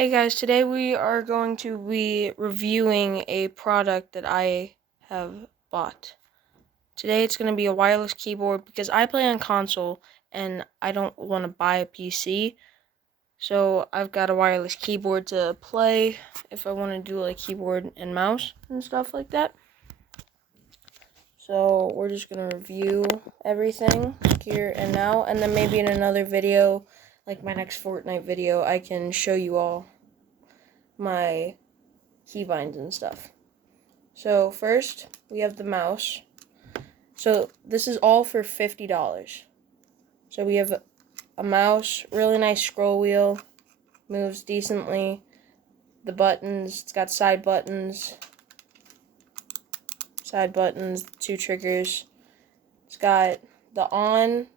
Hey guys, today we are going to be reviewing a product that I have bought. Today it's going to be a wireless keyboard because I play on console and I don't want to buy a PC. So I've got a wireless keyboard to play if I want to do like keyboard and mouse and stuff like that. So we're just going to review everything here and now, and then maybe in another video, like my next Fortnite video, I can show you all my keybinds and stuff. So first, we have the mouse. So this is all for $50. So we have a mouse, really nice scroll wheel, moves decently. The buttons, it's got side buttons, two triggers. It's got the on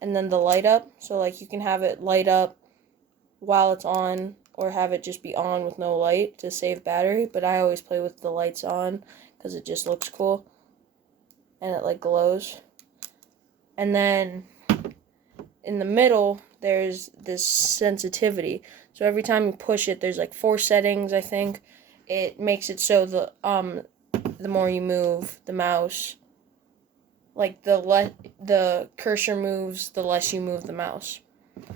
and then the light up. So like you can have it light up while it's on, or have it just be on with no light to save battery, but I always play with the lights on because it just looks cool and it like glows. And then in the middle there's this sensitivity, so every time you push it there's like 4 settings, I think. It makes it so the more you move the mouse, like the cursor moves, the less you move the mouse.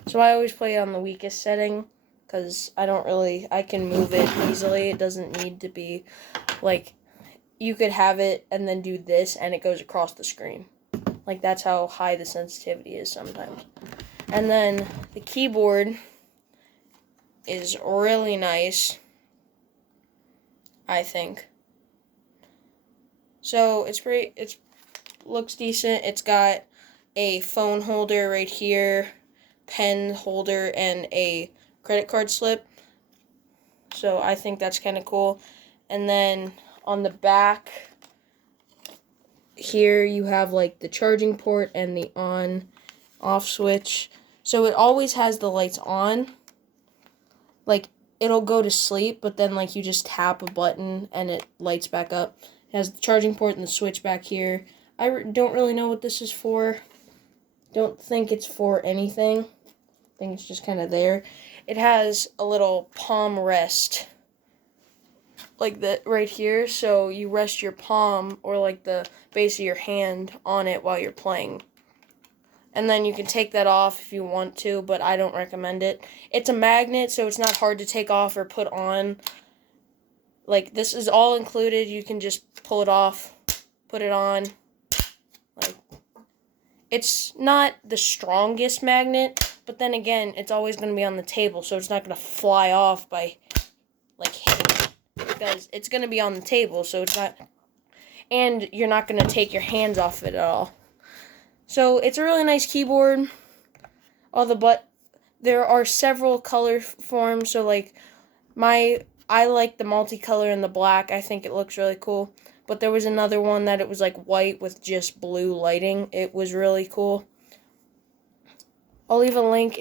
So I always play it on the weakest setting because I can move it easily. It doesn't need to be like, you could have it and then do this and it goes across the screen. Like that's how high the sensitivity is sometimes. And then the keyboard is really nice, I think. So it looks decent. It's got a phone holder right here, pen holder, and a credit card slip. So I think that's kind of cool. And then on the back here you have like the charging port and the on off switch. So it always has the lights on. Like it'll go to sleep, but then like you just tap a button and it lights back up. It has the charging port and the switch back here. I don't really know what this is for. Don't think it's for anything. I think it's just kind of there. It has a little palm rest, like that right here, so you rest your palm or like the base of your hand on it while you're playing. And then you can take that off if you want to, but I don't recommend it. It's a magnet, so it's not hard to take off or put on. Like, this is all included. You can just pull it off, put it on. Like, it's not the strongest magnet, but then again, it's always going to be on the table, so it's not going to fly off by like hitting it, because it's going to be on the table, so it's not, and you're not going to take your hands off it at all. So it's a really nice keyboard. There are several color forms, so like I like the multicolor and the black. I think it looks really cool. But there was another one that it was like white with just blue lighting. It was really cool. I'll leave a link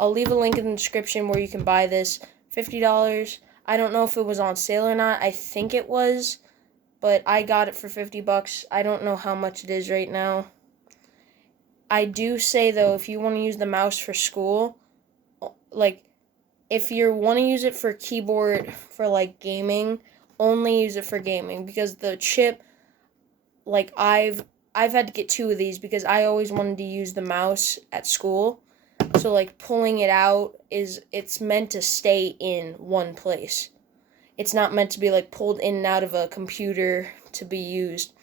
I'll leave a link in the description where you can buy this. $50. I don't know if it was on sale or not. I think it was, but I got it for $50. I don't know how much it is right now. I do say though, if you want to use the mouse for school, like if you want to use it for keyboard for like gaming, only use it for gaming, because the chip, like I've had to get 2 of these because I always wanted to use the mouse at school. So like pulling it out it's meant to stay in one place. It's not meant to be like pulled in and out of a computer to be used.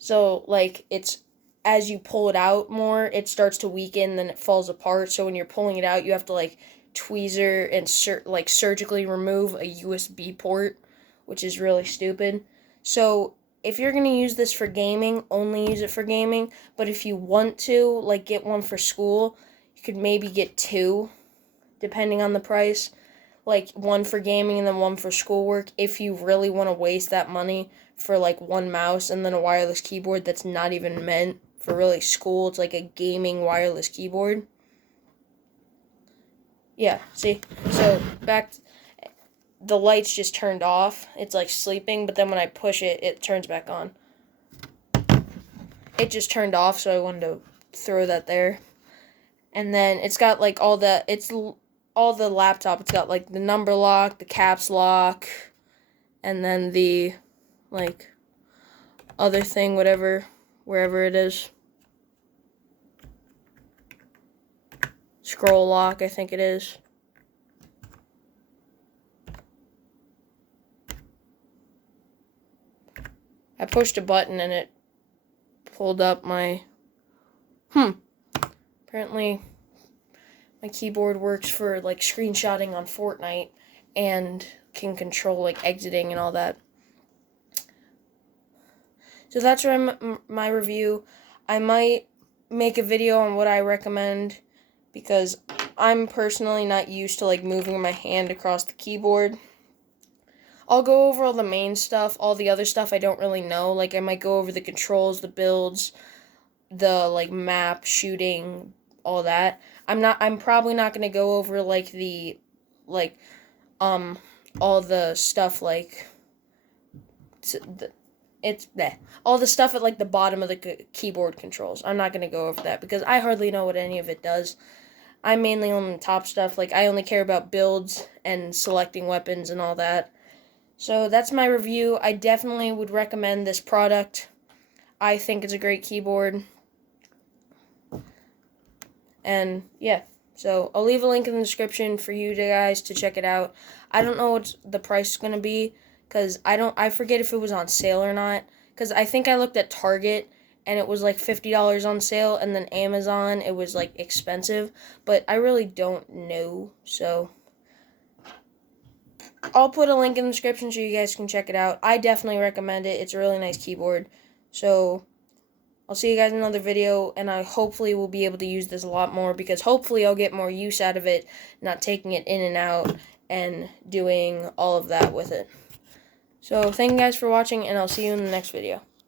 So like it's, as you pull it out more, it starts to weaken, then it falls apart. So when you're pulling it out, you have to like tweezer and surgically remove a USB port, which is really stupid. So if you're going to use this for gaming, only use it for gaming. But if you want to, like, get one for school, you could maybe get 2, depending on the price. Like, one for gaming and then one for schoolwork, if you really want to waste that money for, like, one mouse and then a wireless keyboard that's not even meant for really school. It's like a gaming wireless keyboard. Yeah, see? So, the lights just turned off. It's like sleeping, but then when I push it, it turns back on. It just turned off, so I wanted to throw that there. And then it's got like all the laptop. It's got like the number lock, the caps lock, and then the like other thing, wherever it is. Scroll lock, I think it is. I pushed a button and it pulled up my... Apparently, my keyboard works for, like, screenshotting on Fortnite and can control, like, exiting and all that. So that's my review. I might make a video on what I recommend because I'm personally not used to, like, moving my hand across the keyboard. I'll go over all the main stuff. All the other stuff I don't really know. Like, I might go over the controls, the builds, the, like, map, shooting, all that. I'm probably not going to go over, like, all the stuff, like, all the stuff at, like, the bottom of the keyboard controls. I'm not going to go over that because I hardly know what any of it does. I'm mainly on the top stuff. Like, I only care about builds and selecting weapons and all that. So that's my review. I definitely would recommend this product. I think it's a great keyboard. And yeah, so I'll leave a link in the description for you guys to check it out. I don't know what the price is going to be because I forget if it was on sale or not. Because I think I looked at Target and it was like $50 on sale, and then Amazon it was like expensive. But I really don't know, so I'll put a link in the description so you guys can check it out. I definitely recommend it. It's a really nice keyboard. So I'll see you guys in another video, and I hopefully will be able to use this a lot more because hopefully I'll get more use out of it, not taking it in and out and doing all of that with it. So thank you guys for watching, and I'll see you in the next video.